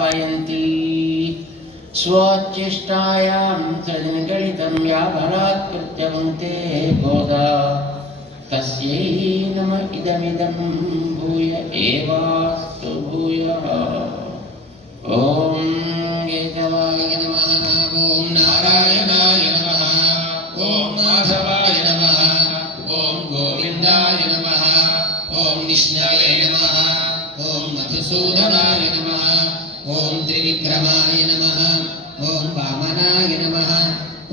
शतशिरसिद्धमध्यापयन्ती स्वोच्चिष्टायां सृजनगणितं या बलात्कृत्य भुङ्क्ते गोदा तस्यै नम इदमिदं भूय एवास्तु भूयः। ॐ केशवाय नमः, ॐ नारायणाय नमः, ॐ माधवाय नमः, ॐ गोविन्दाय नमः, ॐ विष्णवे नमः, ॐ मधुसूदनाय नमः। ఓం త్రివిక్రమాయ నమ ఓం వామనాయ నమ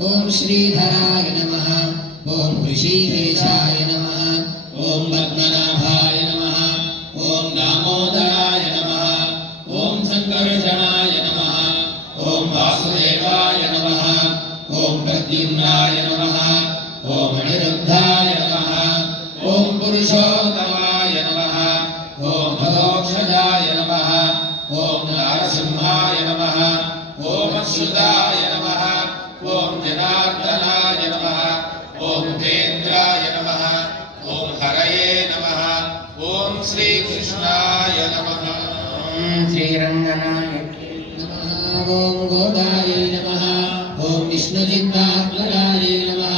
ఓం శ్రీధరాయ నమ ఓం ఋషికేశాయ నమ ఓం పద్మనాభాయ నమ ఓం దామోదరాయ నమ ఓం సంకర్షణాయ నమ ఓం వాసుదేవాయ నమ ఓం ప్రద్యుమ్నాయ श्रीरङ्गनाय नमः ॐ गोदायै नमः ॐ विष्णुचित्तात्मजायै नमः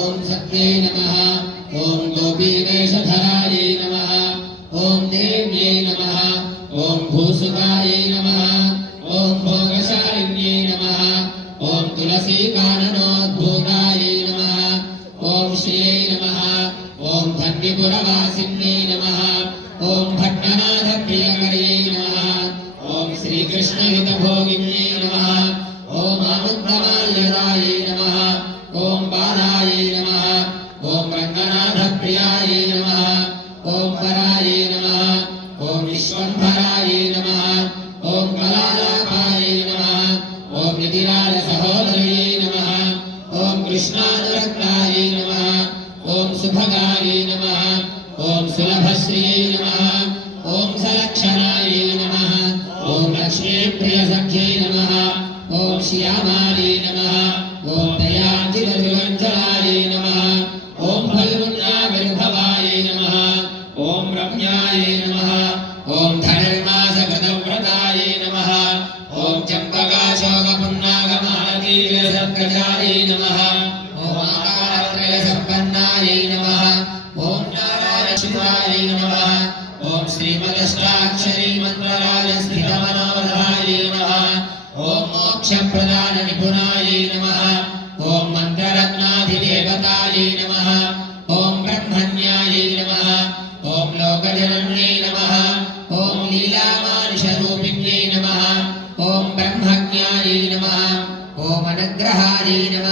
ॐ सत्ये नमः ॐ गोपीवेषधरायै அப்படியா ఓం అనుగ్రహాయ నమ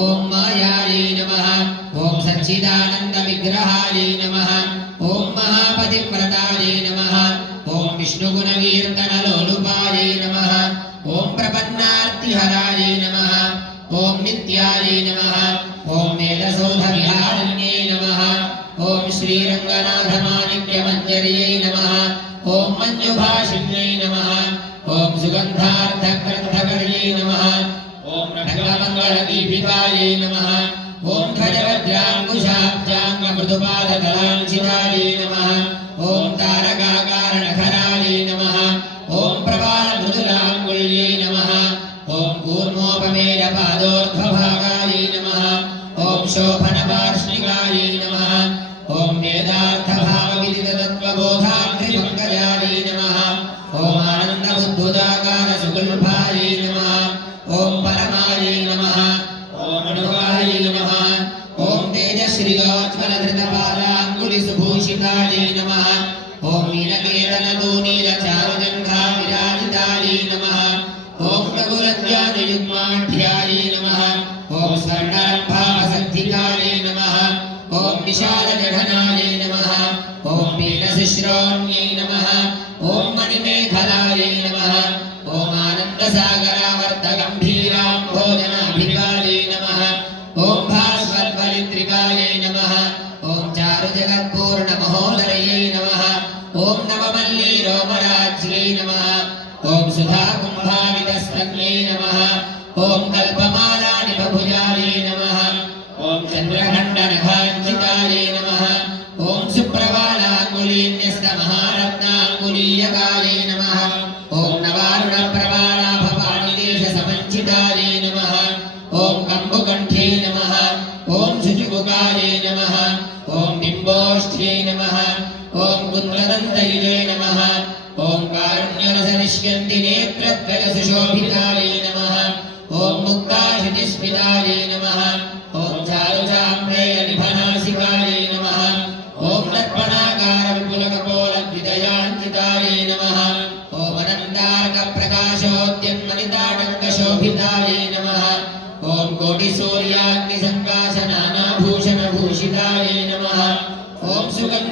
ఓం మాయాయ నమ ఓం సచ్చిదానంద విగ్రహాయ నమ ఓం మహాపతివ్రతాయ నమ ఓం విష్ణుగుణ కీర్తన లోలుపాయ నమ ఓం ప్రపన్నార్తిహరాయ నమ ఓం నిత్యాయ నమ ఓం మేధశోధ విహారిణ్యై నమ ఓం శ్రీరంగనాథ మాణిక్య మంజర్యై నమ ఓం మంజుభాషిణ్యై నమ ఓం సుగంధార్థ గ్రంథ नमः ॐ रङ्गमङ्गलदीपिकायै नमः ॐ ध्वजवज्राङ्कुशाब्जाङ्गमृदुपादकलाञ्छितायै नमः ॐ तारकाकारणखरायै नमः ॐ रघुरज्ञानयुग्माढ्यायै नमः ॐ स्वर्णरम्भावसद्धिकायै नमः ॐ विशालजघनायै नमः ॐ पीनशिश्रोण्यै नमः ॐ मणिमेखलायै नमः ॐ आनन्दसागरावर्तगम्भीराम्भोजनाभिकायै चन्द्रखण्डनभाञ्जितायै नमः ॐ सुप्रभालाङ्गुलीन्यस्तमहारत्नाङ्गुलीयका नमः। ॐ अनन्तारकप्रकाशोद्यन्मनिताटङ्कशोभितायै नमः। ॐ कोटिसूर्याग्निसङ्काशनानाभूषणभूषितायै नमः। ॐ सुगन्धवदनायै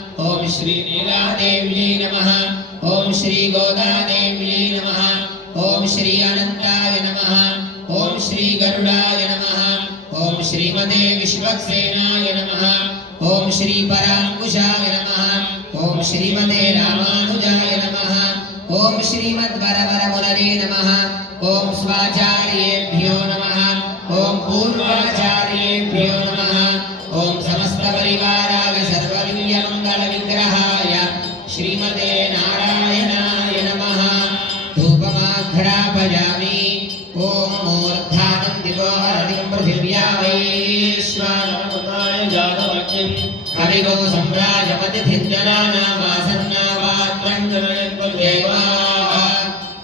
ఓం శ్రీ నీలాదేవ్యై నమ ఓం శ్రీ గోదాదేవ్యై నమ ఓం శ్రీ అనంతాయ నమ ఓం శ్రీ గరుడాయ నమ ఓం శ్రీమతే విశ్వక్సేనాయ నమ ఓం శ్రీ పరాంకుశాయ నమ ఓం శ్రీమతే రామానుజాయ నమ ఓం శ్రీమద్వరవరమురరే నమ ఓం స్వాచార్యేభ్యో నమ ఓం పూర్వాచార్యేభ్యో నమ ఓం సమస్త పరివార కవిగో సంభ్రాజపతి ధిజ్జలానామాసన్నావాత్రంగేవా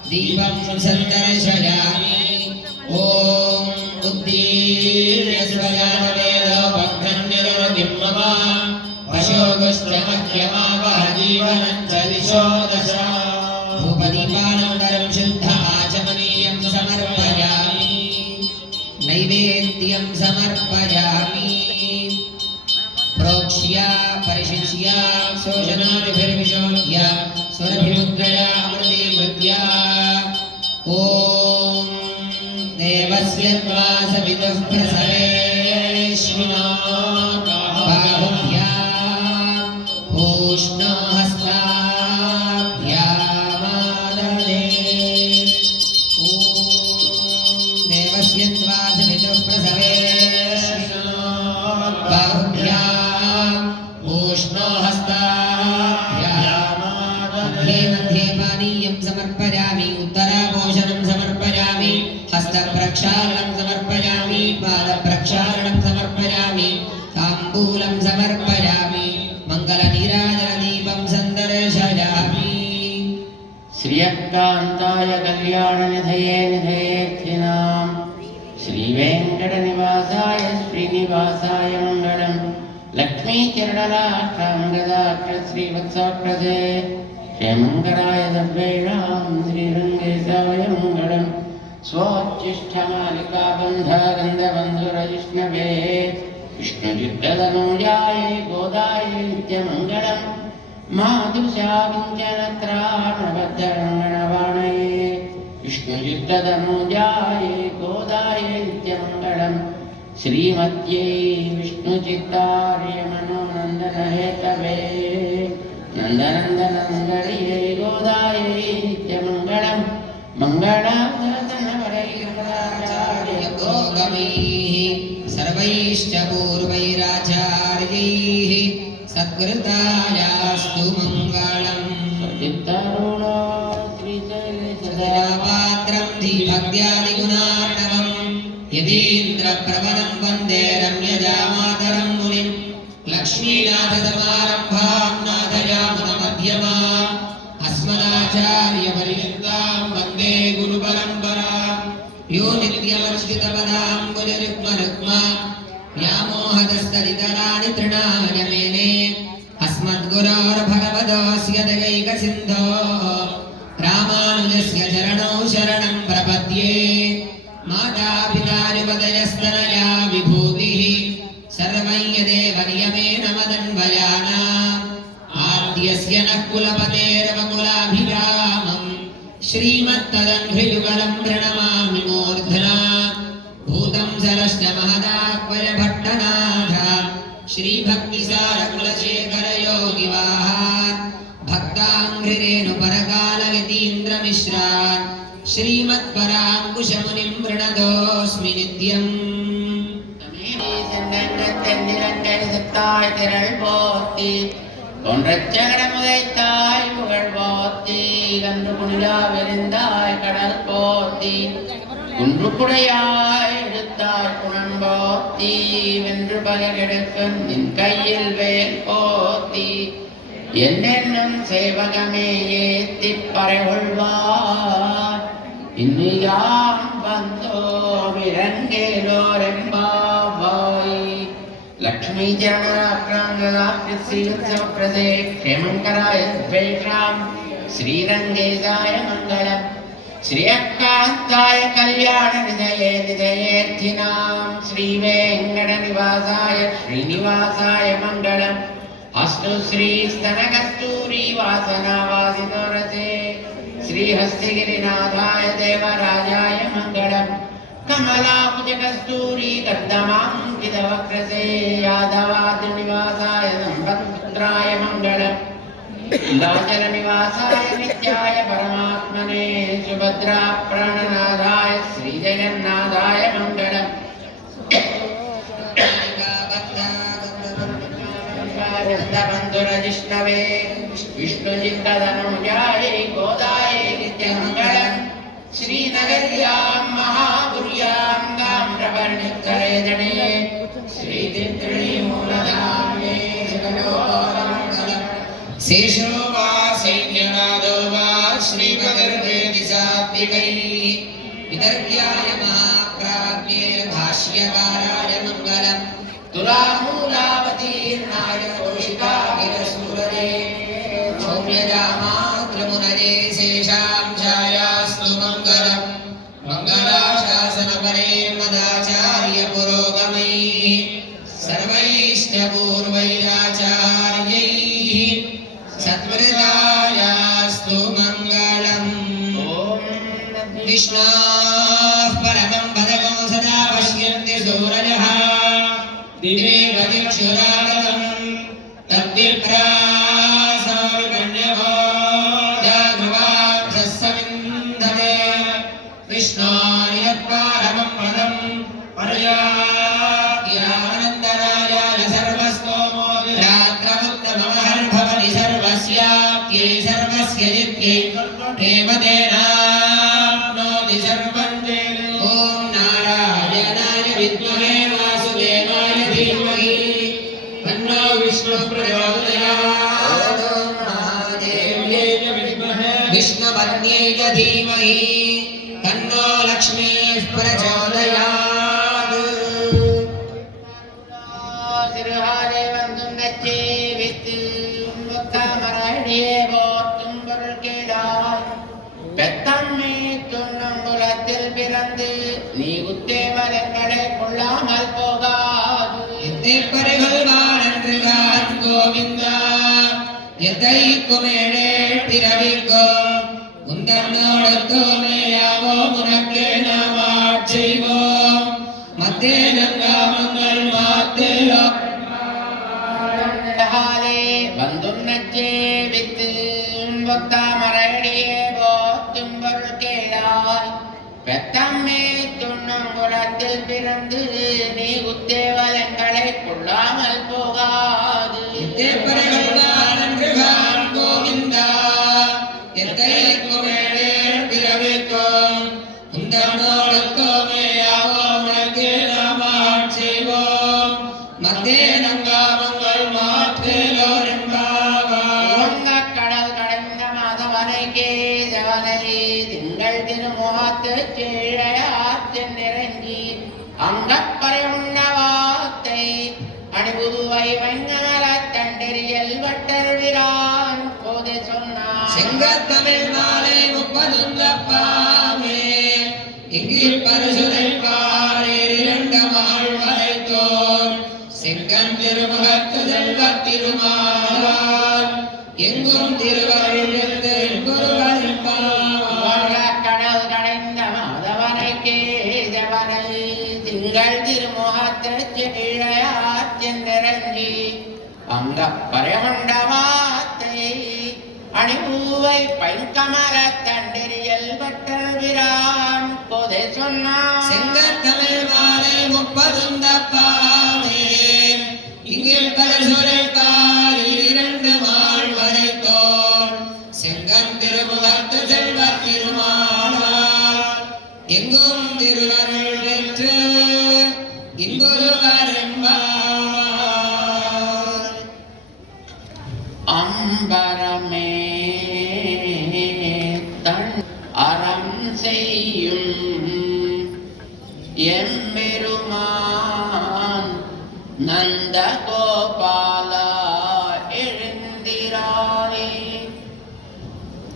దీపం సంసర్గర్షయామి ఓం ఉద్దీర్య స్వయానవేద భగ్నన్యరతిమ్మవా పశోగశ్చమహ్యమావహ సమర్పయామి నైవేద్యం సమర్పయామి परिशिष्य शोषणादिभिर्विशोध्य स्वरभिमुद्रया अमृतीकृत्य ॐ देवस्य त्वा सवितुः प्रसवेश्विना बाहुभ्या पूष्णहस्ताभ्यामाददे हस्तप्रक्षालनं समर्पयामि पादप्रक्षालनं समर्पयामि ताम्बूलं समर्पयामि मङ्गलनीराजनदीपं सन्दर्शयामि श्रियकान्ताय कल्याणनिधये निधयेऽर्थिनाम् श्रीवेङ्कटनिवासाय श्रीनिवासाय मङ्गलम् लक्ष्मीचरणलाक्षाङ्गदाक्ष श्रीवत्सप्रदे श्रीमङ्गलाय सर्वेषां श्रीरङ्गेशाय मङ्गलम् स्वोच्चिष्ठमालिकाबन्धगन्धबन्धुरजिष्णवे विष्णुचित्तदनुजाय गोदाय नित्यमङ्गलम् माधुशाविञ्चनत्राणबद्धरङ्गणवाणये विष्णुचित्तदनुजाय गोदाय नित्यमङ्गलम् श्रीमत्यै विष्णुचित्तार्य मनोनन्दनहेतवे नन्दनन्दनन्दर्ये गोदाय नित्यमङ्गलम् मङ्गलाचरणवरैर्चार्य गोगमैः सर्वैश्च पूर्वैराचार्यैः सत्कृतायास्तु मङ्गलम् चित्तरूढो श्रीशैलेशदया दयापात्रं धीभक्त्यादिगुणार्णवम् यतीन्द्रप्रवरं वन्दे रम्यजामातरं मुनिम् लक्ष्मीनाथसमारम्भां व्यामोहदस्तरितराणि तृणाय मेने अस्मद्गुरोर्भगवतोऽस्य दयैकसिन्धो रामानुजस्य चरणौ शरणं प्रपद्ये मातापितायुपदयस्तनया विभूतिः सर्वं यदेव नियमेन मदन्वयानाम् आद्यस्य नः कुलपतेरवकुलाभिरामम् श्रीमत्तदङ्घ्रियुगलं प्रणमामि मूर्ध्ना भूतं सरश्च महदाह्वयभट्टनाथ श्रीभक्तिसारकुलशेखरयोगिवाहान् भक्ताङ्घ्रिरेणुपरकालयतीन्द्रमिश्रान् श्रीमत्पराङ्कुशमुनिं प्रणतोऽस्मि नित्यम् செந்தாய் திரள் போத்தி கொன்றச்சகட முதைத்தாய் புகழ் போத்தி கன்று குணிலா விருந்தாய் கடல் போத்தி குன்று குடையாய் எடுத்தாய் குணம் போத்தி வென்று பகலெடுக்கும் நின் கையில் வேல் போத்தி. என்னென்னும் சேவகமே ஏத்தி பறை கொள்வார் இன்னியாம் வந்தோம் இறங்கேலோரெம்பாவாய் லக்ஷ்மி ஜனராக்ராங்கலாப்ரதே க்ஷேமங்கராய ஸ்வேஷாம் ஸ்ரீரங்கேதாய மங்களம். श्रियकान्ताय कल्याणनिधये निधयेऽर्थिनां श्रीवेङ्कटनिवासाय श्रीनिवासाय मङ्गलम् अस्तु श्रीस्तनकस्तूरी वासनावासितोरसे श्रीहस्तिगिरिनाथाय देवराजाय मङ्गलम् कमलाकुजकस्तूरी कर्दमाङ्कितवक्रसे यादवादिनिवासाय सम्पत्पुत्राय मङ्गलम् భవజన నివాసాయ నిత్యాయ పరమాత్మనే సుభద్రా ప్రాణనాథాయ శ్రీజగన్నాథాయ మంగళం బంధురజిష్ణవే విష్ణుజిత్తదనుజాయ గోదా శేషో వా సైన్యనాదో వా శ్రీమగర్వేది సాత్వికై విదర్భ్యాయ सर्वस्याप्यै सर्वस्य जित्यै हेमतेनाप्नोति നീ ഉത്തേവരങ്ങളെ കൊള്ളാമൽ പോകാതു. എന്നെ പരിഹൽവാനെന്ന് ഗോവിന്ദ. എതൈക്കും ഏഴേട്ടിരവിക്കും ഉന്തന്നോടത്തോമേയാവോ ഉനക്കേന വാഴ്ചയോ മത്തേനം गोविंदा ஆமே. இங்கு பரிசுதை பாரிரண்ட மாழ்வரைத்தோர் செங்கன் திருமுகத்து செல்வ திருமாலார். எங்கும் திருவருள்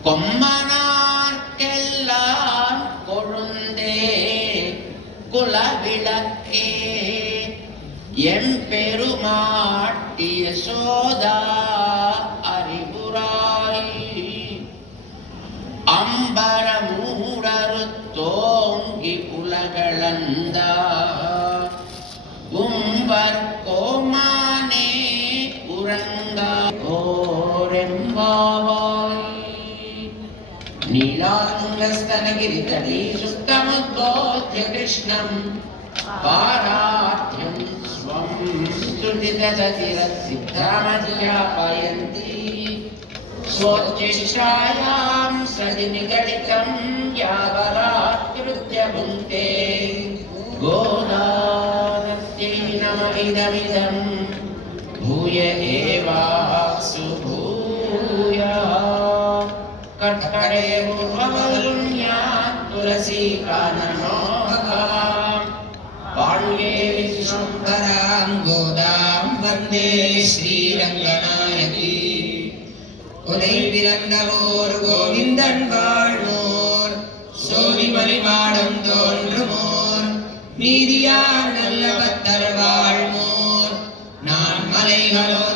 கொம்மனார்க்கெல்லாம் கொழுந்தே குலவிளக்கே. नीलातुङ्गस्तनगिरितटी सुप्तमुद्बोध्य कृष्णम् पारार्थ्यं स्वं स्तुतितदतिरसिद्धामध्यापयन्ती स्वोच्चिष्टायां सदि निगडितं यावरात्कृत्य भुङ्क्ते गोदानस्यै नम इदमिदं भूय एवासु भूयः कर्कटे पूर्ववरुण्यात् வாழ்வே விஷ்ணும்பராம் கோதாம் வந்தே ஸ்ரீரங்கநாயகி உதை பிறந்தவோர் கோவிந்தன் வாழ்வோர் சோதி பரிமாடம் தோன்றுமோர் நீதியார் நல்ல பத்தர் வாழ்வோர் நான் மலைகளோ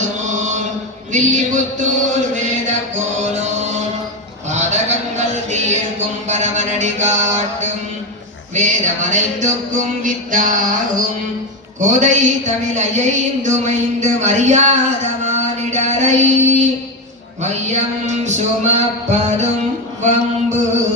பரமனடி காட்டும். வேதமனைத்துக்கும் வித்தாகும். கோதை தமிழையை இந்துமைந்து மரியாத மானிடரை. மையம் சுமப்பதும் வம்பு.